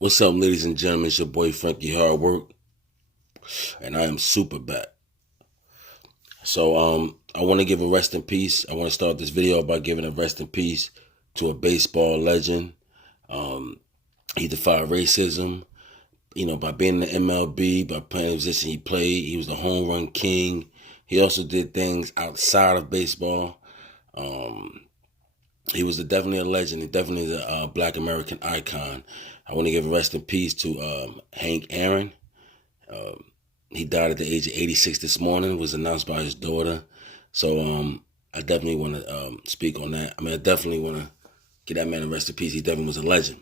What's up, ladies and gentlemen? It's your boy Frankie Hardwork, and I am super back. I want to give a rest in peace. I want to start this video by giving a rest in peace to a baseball legend. Um, he defied racism, by being in the MLB, by playing the position he played. He was the home run king. He also did things outside of baseball. Um, he was definitely a legend. He definitely a Black American icon. I want to give a rest in peace to Hank Aaron. Um, he died at the age of 86 this morning. It was announced by his daughter. I definitely want to speak on that. I definitely want to give that man a rest in peace. He definitely was a legend.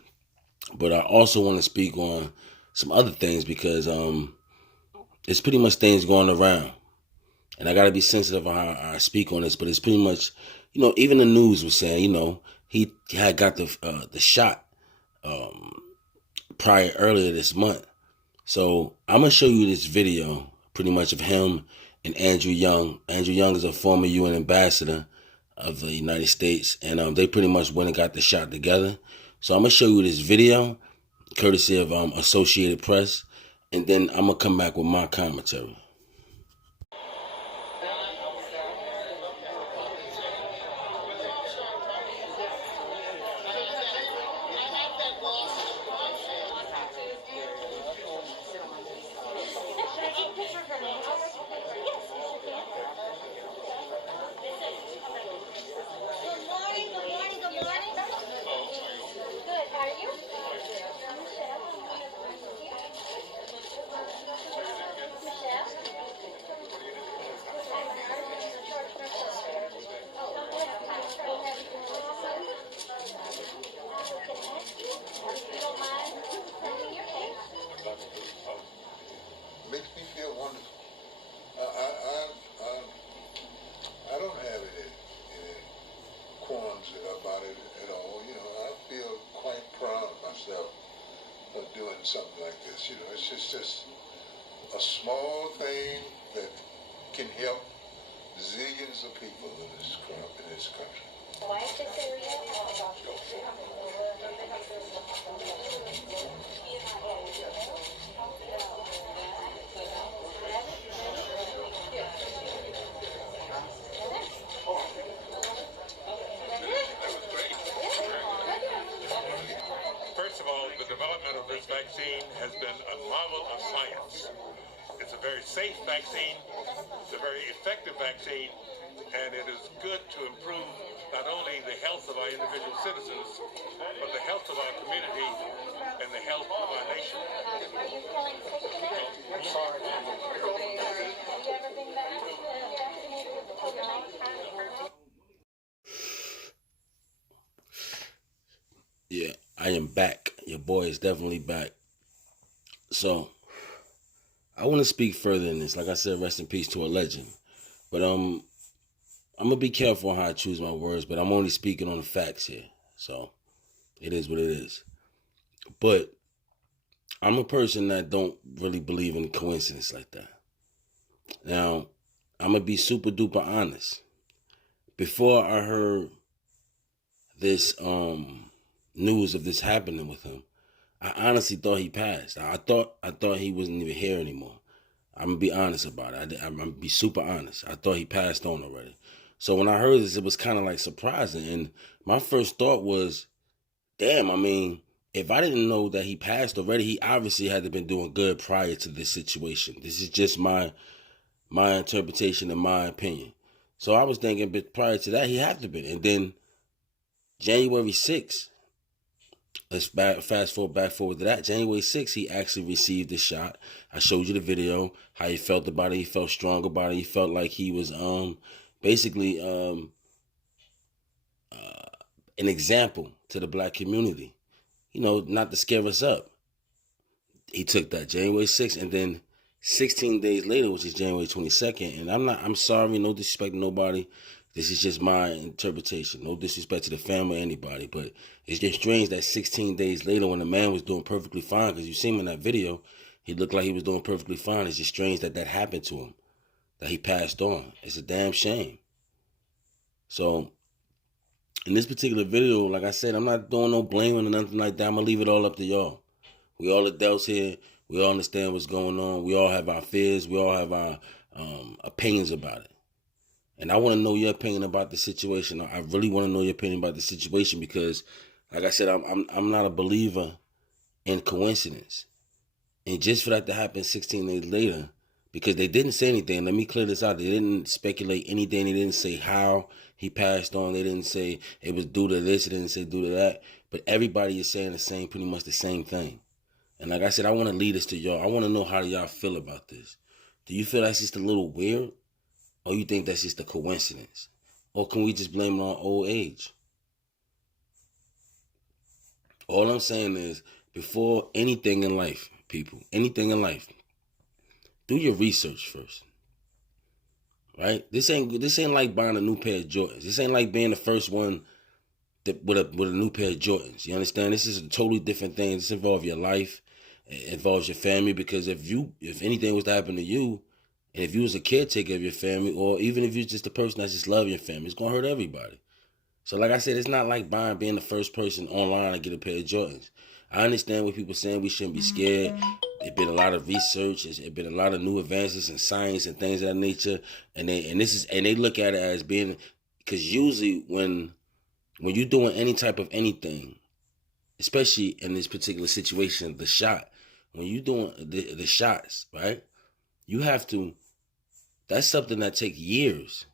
But I also want to speak on some other things because it's pretty much things going around. And I got to be sensitive on how I speak on this, but it's pretty much, even the news was saying, he had got the shot earlier this month. So I'm gonna show you this video, pretty much of him and Andrew Young. Andrew Young is a former UN ambassador of the United States, and they pretty much went and got the shot together. So I'm gonna show you this video, courtesy of Associated Press, and then I'm gonna come back with my commentary. Makes me feel wonderful. I don't have any qualms about it at all. I feel quite proud of myself of doing something like this. It's just a small thing that can help zillions of people in this country. First of all, the development of this vaccine has been a marvel of science. It's a very safe vaccine, it's a very effective vaccine, and it is good to improve not only the health of our individual citizens, but the health of our community and the health of our nation. Are you feeling sick today? I'm sorry. Have you ever been vaccinated with the COVID-19? Yeah, I am back. Your boy is definitely back. So I want to speak further in this. Like I said, rest in peace to a legend. But I'm gonna be careful on how I choose my words. But I'm only speaking on the facts here. So it is what it is. But I'm a person that don't really believe in coincidence like that. Now I'm gonna be super duper honest. Before I heard this news of this happening with him, I honestly thought he passed. I thought he wasn't even here anymore. I'm gonna be honest about it. I'm gonna be super honest. I thought he passed on already. So when I heard this, it was kind of like surprising. And my first thought was, damn. If I didn't know that he passed already, he obviously had to been doing good prior to this situation. This is just my interpretation and my opinion. So I was thinking, but prior to that, he had to been. And then January 6th, fast forward to that. January 6th, he actually received the shot. I showed you the video, how he felt about it. He felt strong about it. He felt like he was basically an example to the black community. Not to scare us up. He took that January 6th, and then 16 days later, which is January 22nd, and I'm sorry, no disrespect to nobody. This is just my interpretation. No disrespect to the family or anybody, but it's just strange that 16 days later, when the man was doing perfectly fine, because you see him in that video, he looked like he was doing perfectly fine. It's just strange that happened to him, that he passed on. It's a damn shame. So in this particular video, like I said, I'm not doing no blaming or nothing like that. I'm going to leave it all up to y'all. We all adults here. We all understand what's going on. We all have our fears. We all have our opinions about it. And I want to know your opinion about the situation. I really want to know your opinion about the situation because, like I said, I'm not a believer in coincidence. And just for that to happen 16 days later, because they didn't say anything. Let me clear this out. They didn't speculate anything. They didn't say how he passed on. They didn't say it was due to this. They didn't say due to that. But everybody is saying pretty much the same thing. And like I said, I want to lead this to y'all. I want to know how y'all feel about this. Do you feel that's just a little weird? Or you think that's just a coincidence? Or can we just blame it on old age? All I'm saying is, before anything in life, people, anything in life, do your research first. Right? This ain't like buying a new pair of Jordans. This ain't like being the first one with a new pair of Jordans. You understand? This is a totally different thing. This involves your life. It involves your family, because if anything was to happen to you, and if you was a caretaker of your family, or even if you're just a person that's just loving your family, it's gonna hurt everybody. So like I said, it's not like being the first person online to get a pair of Jordans. I understand what people are saying. We shouldn't be scared. There's been a lot of research. There's been a lot of new advances in science and things of that nature. And they look at it as being, because usually when you're doing any type of anything, especially in this particular situation, the shot, when you're doing the shots, right? You have to, that's something that takes years.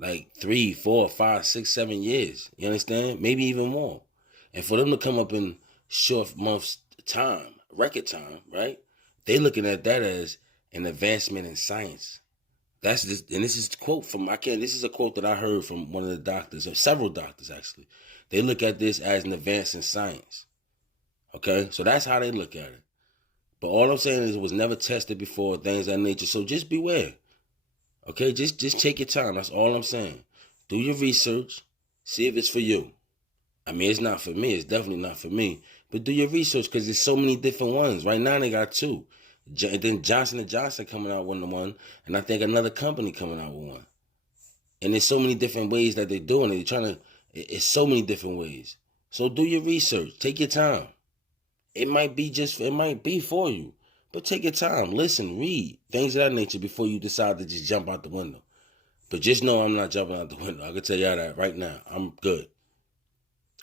Like 3, 4, 5, 6, 7 years. You understand? Maybe even more. And for them to come up in short months time, record time, right? They looking at that as an advancement in science. This is a quote this is a quote that I heard from one of the doctors, or several doctors actually. They look at this as an advance in science. Okay? So that's how they look at it. But all I'm saying is it was never tested before, things of that nature. So just beware. Okay? Just take your time. That's all I'm saying. Do your research. See if it's for you. I mean, it's not for me. It's definitely not for me. But do your research, because there's so many different ones. Right now they got 2. Then Johnson & Johnson coming out with one. And I think another company coming out with one. And there's so many different ways that they're doing it. It's so many different ways. So do your research. Take your time. It might be for you. But take your time. Listen, read. Things of that nature before you decide to just jump out the window. But just know I'm not jumping out the window. I can tell y'all that right now. I'm good.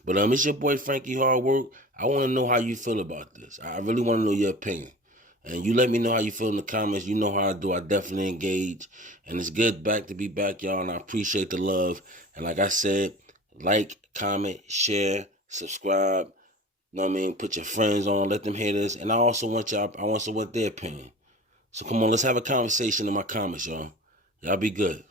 But it's your boy Frankie Hardwork. I want to know how you feel about this. I really want to know your opinion. And you let me know how you feel in the comments. You know how I do. I definitely engage. And it's good to be back, y'all. And I appreciate the love. And like I said, like, comment, share, subscribe. You know what I mean? Put your friends on. Let them hear this. And I also want their opinion. So come on, let's have a conversation in my comments, y'all. Y'all be good.